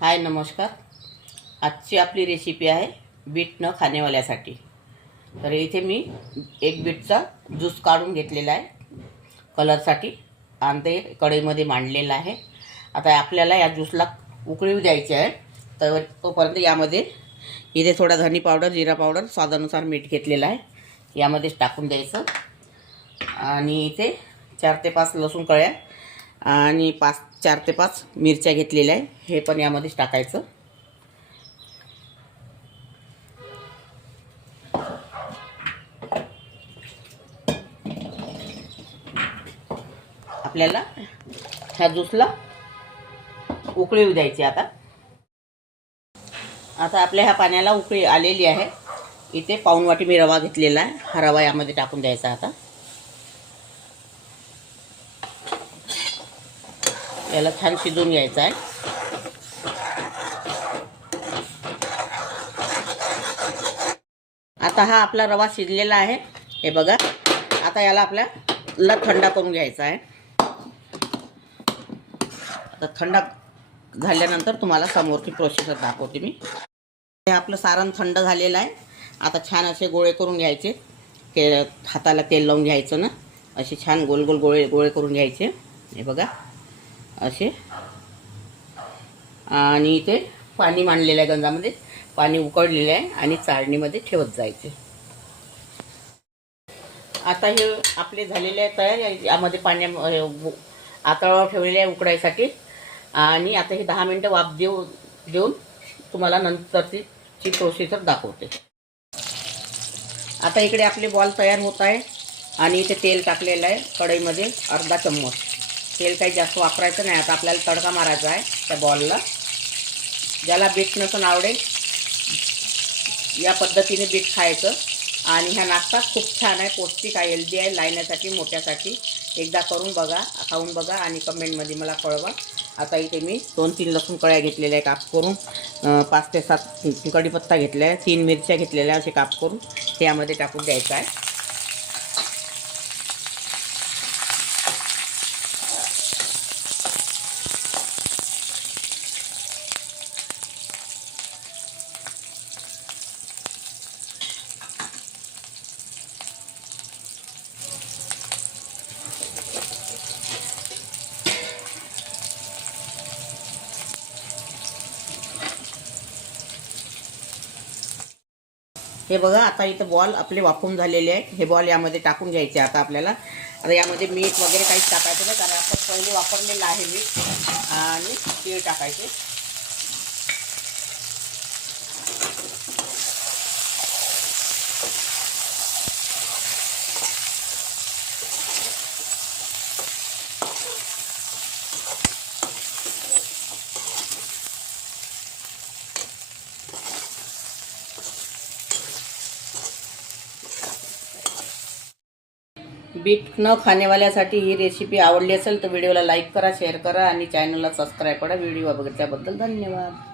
हाय नमस्कार। आजची आपली रेसिपी आहे बीट न खाणेवाल्यासाठी। तर इथे मी एक बीटचा ज्यूस काढून घेतलेला आहे कलरसाठी आणि ते कढईमध्ये मांडलेला आहे। आता आपल्याला या ज्यूसला उकळी द्यायची आहे। तर तोपर्यंत यामध्ये इथे थोडा धनी पावडर, जिरा पावडर, स्वादानुसार मीठ घेतलेला आहे यामध्ये टाकून द्यायचं। आणि इथे 4 ते 5 लसूण कळ्या आणि 4 ते 5 मिरच्या घेतलेल्या आहे, हे पण यामध्ये टाकायचं। आपल्याला ह्या ज्यूसला उकळी येऊ द्यायची। आता आपल्या ह्या पाण्याला उकळी आलेली आहे। इथे पाऊण वाटी मी रवा घेतलेला आहे, हा रवा यामध्ये टाकून द्यायचा। आता याला छान शिजवून घ्यायचं आहे। आता हा आपला रवा शिजलेला आहे, हे बघा। आता याला आपल्याला थंड करून घ्यायचा आहे। आता थंड झाल्यानंतर तुम्हाला समोरची प्रोसेस दाखवते मी। हे आपलं सारण थंड झालेलं आहे। आता छान असे गोळे करून घ्यायचे, हाताला तेल लावून घ्यायचं ना, असे छान गोल गोल गोळे करून घ्यायचे, हे बघा असे। आणि इथे पाणी मांडलेलं आहे गंजामध्ये, पाणी उकळलेलं आहे आणि चाळणीमध्ये ठेवत जायचे। आता हे आपले झालेले आहे तयार। यामध्ये आतळावर ठेवलेले आहे उकडायसाठी। आणि आता हे 10 मिनिटं वाफ देऊन तुम्हाला नंतरची प्रोसिजर दाखवते। आता इकडे आपले बॉल तयार होत आहे आणि इथे तेल टाकलेलं आहे कढईमध्ये, अर्धा चम्मच तेल। काही जास्त वापरायचं नाही। आता आपल्याला तडका मारायचा आहे त्या बॉलला। ज्याला बीट नसून आवडेल या पद्धतीने बीट खायचं। आणि हा नाश्ता खूप छान आहे, पौष्टिक आहे, हेल्दी आहे, लायण्यासाठी, मोठ्यासाठी। एकदा करून बघा, खाऊन बघा आणि कमेंटमध्ये मला कळवा। आता इथे मी 2-3 लसूण कळ्या घेतलेल्या आहे काप करून, 5 ते 7 कढीपत्ता घेतला आहे, 3 मिरच्या घेतलेल्या असे काप करून ते यामध्ये टाकून द्यायचं आहे। हे बघा, आता इथं बॉल आपले वाफवून झालेले आहेत। हे बॉल यामध्ये टाकून घ्यायचे। आता आपल्याला यामध्ये मीठ वगैरे काहीच टाकायचं नाही, कारण आपण पहिले वापरलेलं आहे मीठ। आणि तीळ टाकायचे। बीट न खाणेवाल्यासाठी ही रेसिपी आवडली असेल तर व्हिडिओला लाईक करा, शेअर करा आणि चॅनलला सबस्क्राईब करा। व्हिडिओ बघितल्याबद्दल धन्यवाद।